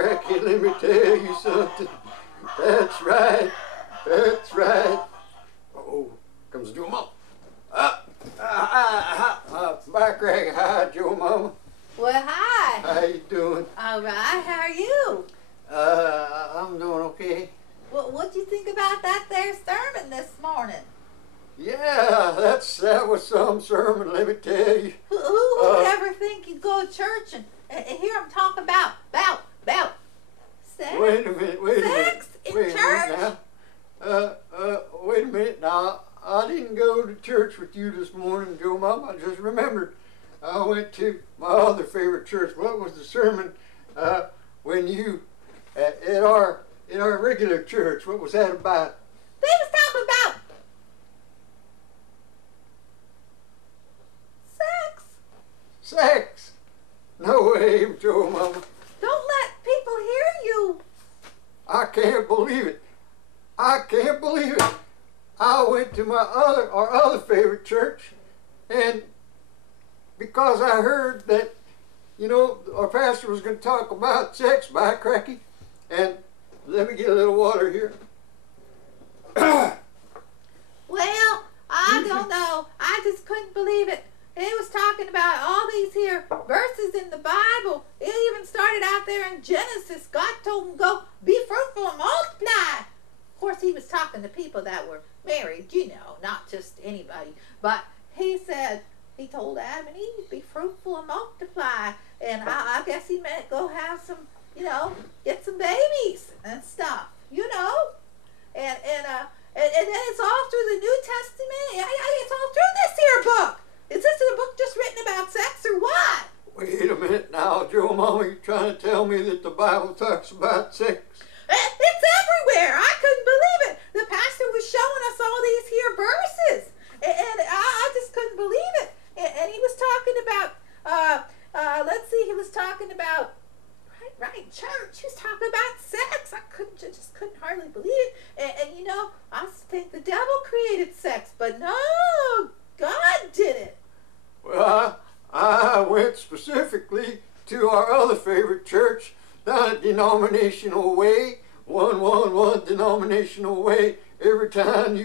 Cracky, let me tell you something. That's right. That's right. Oh, comes Joe Mama. Bye, Cracky. Hi, Joe Mama. Well, hi. How you doing? All right. How are you? I'm doing okay. Well, what'd you think about that there sermon this morning? Yeah, that was some sermon, let me tell you. Who would ever think you'd go to church and hear them talk about sex? Wait a minute. Sex in church? Wait a minute now. I didn't go to church with you this morning, Joe Mama. I just remembered. I went to my other favorite church. What was the sermon when you at our regular church? What was that about? They was talking about sex. Sex? No way, Joe Mama. Don't let people hear you. I can't believe it. I can't believe it. I went to our other favorite church, and because I heard that, our pastor was going to talk about sex, by cracky, and let me get a little water here. Well, I don't know. I just couldn't believe it. He was talking about all these here verses in the Bible. It even started out there in Genesis. God told him, go be fruitful and multiply. Of course, he was talking to people that were married, not just anybody. But he said, he told Adam and Eve, be fruitful and multiply. And I guess he meant go have some, get some babies and stuff, And then it's all through the New Testament. It's all through this here book. Is this a book just written about sex or what? Wait a minute now, Joe Mama. You trying to tell me that the Bible talks about sex? It's everywhere. I couldn't believe it. The pastor was showing us all these here verses. And I just couldn't believe it. And he was talking about, he was talking about, right, church. He was talking about sex. I just couldn't hardly believe it. And I think the devil created sex, but no, God did it. Well, I went specifically to our other favorite church, down at Denominational Way, 111 Denominational Way, Everytown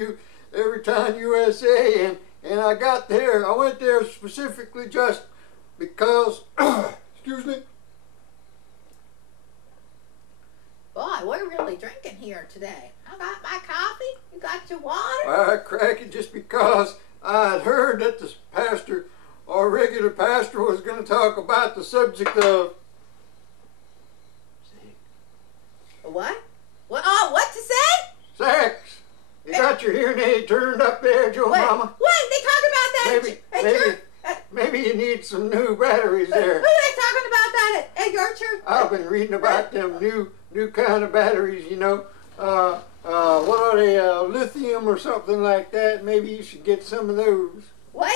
USA, and I got there. I went there specifically just because, excuse me. Boy, we're really drinking here today. I got my coffee. You got your water? Cracky, just because I had heard that the pastor, our regular pastor, was going to talk about the subject of what? What you say? Sex. You got your hearing aid turned up there, Joe Mama? What? They talking about that? Maybe you need some new batteries there. Who are they talking about that at your church? I've been reading about them new kind of batteries, what are they, lithium or something like that. Maybe you should get some of those. Well,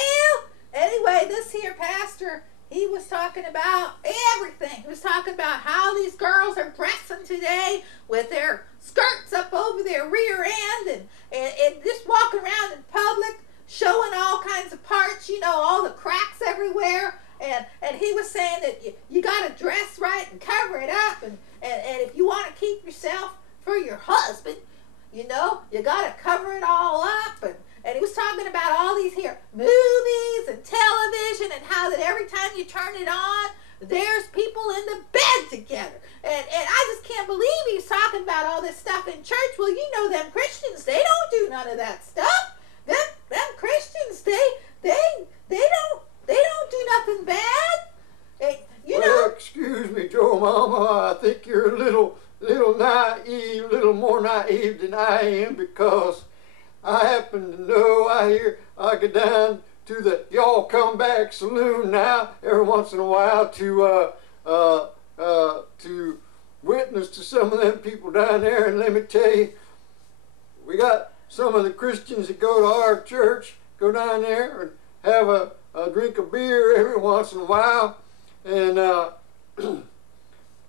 anyway, this here pastor, he was talking about everything. He was talking about how these girls are dressing today with their skirts up over their rear end and just walking around in public showing all kinds of parts, all the cracks everywhere. And he was saying that you got to dress right and cover it up. And if you want to keep yourself for your husband, you got to cover it all up. And he was talking about all these here movies and television and how that every time you turn it on, there's people in the bed together. And I just can't believe he's talking about all this stuff in church. Well, them Christians, they don't do none of that stuff. Them Christians, they don't do nothing bad. Well, excuse me, Joe Mama. I think you're a little naive, a little more naive than I am, because I happen to know, I go down to the Y'all Come Back Saloon now every once in a while to witness to some of them people down there. And let me tell you, we got some of the Christians that go to our church, go down there and have a drink of beer every once in a while. And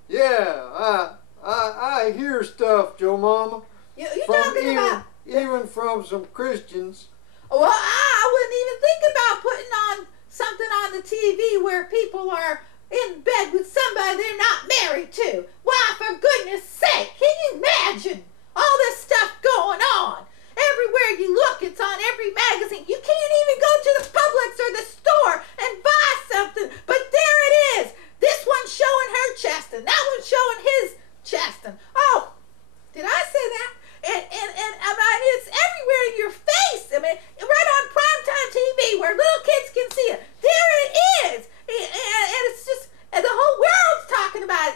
yeah, I hear stuff, Joe Mama. You talking about? Even from some Christians. Well, I wouldn't even think about putting on something on the TV where people are in bed with somebody they're not married to. Why, for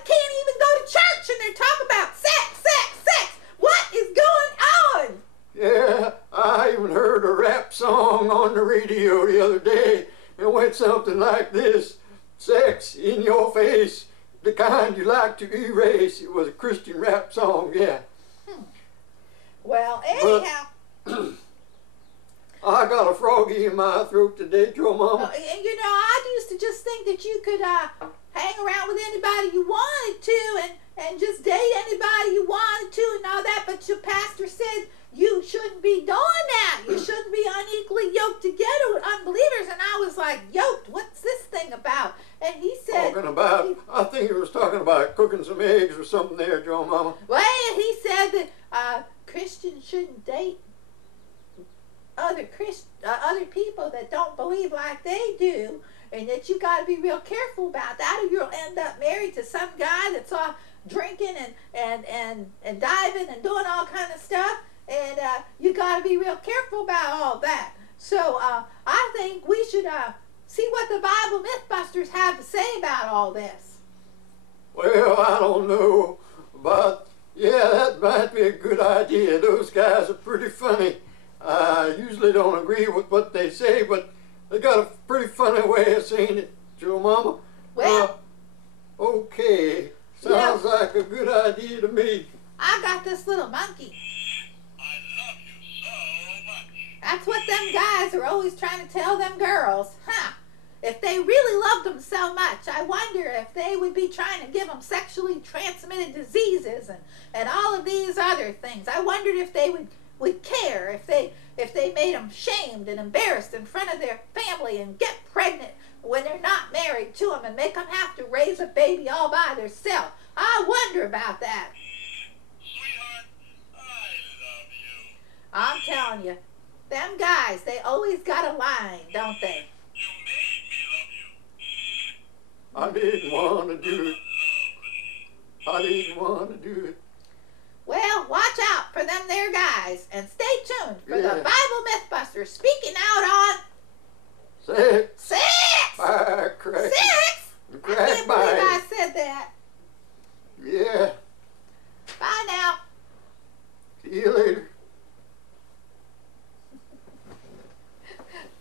can't even go to church and they're talking about sex, sex, sex. What is going on? Yeah, I even heard a rap song on the radio the other day. It went something like this: sex in your face, the kind you like to erase. It was a Christian rap song, yeah. Well, anyhow. I got a froggy in my throat today, Joe Mama. You know, I used to just think that you could hang around with anybody you wanted to and just date anybody you wanted to and all that, but your pastor said you shouldn't be doing that. You shouldn't be unequally yoked together with unbelievers. And I was like, yoked? What's this thing about? And he said... I think he was talking about cooking some eggs or something there, Joe Mama. Well, he said that Christians shouldn't date other people that don't believe like they do, and that you got to be real careful about that, or you'll end up married to some guy that's all drinking and diving and doing all kind of stuff, and you got to be real careful about all that. So I think we should see what the Bible Mythbusters have to say about all this. Well, I don't know, but yeah, that might be a good idea. Those guys are pretty funny. I usually don't agree with what they say, but they got a pretty funny way of saying it, Joe Mama. Well, okay. Sounds like a good idea to me. I got this little monkey. I love you so much. That's what them guys are always trying to tell them girls. Huh. If they really loved them so much, I wonder if they would be trying to give them sexually transmitted diseases and all of these other things. I wondered if they would care if they made them shamed and embarrassed in front of their family and get pregnant when they're not married to them and make them have to raise a baby all by themselves. I wonder about that. Sweetheart, I love you. I'm telling you, them guys, they always got a line, don't they? You made me love you. I didn't want to do it. I didn't want to do it. Well, watch out for them there guys, and stay tuned for the Yeah. Bible Mythbusters speaking out on Sex. sex! Bye, crack. Sex! I Crack can't believe I bye. said that. Yeah. Bye now. See you later.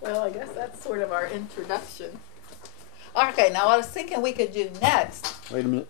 Well, I guess that's sort of our introduction. Okay, now I was thinking we could do next. Wait a minute.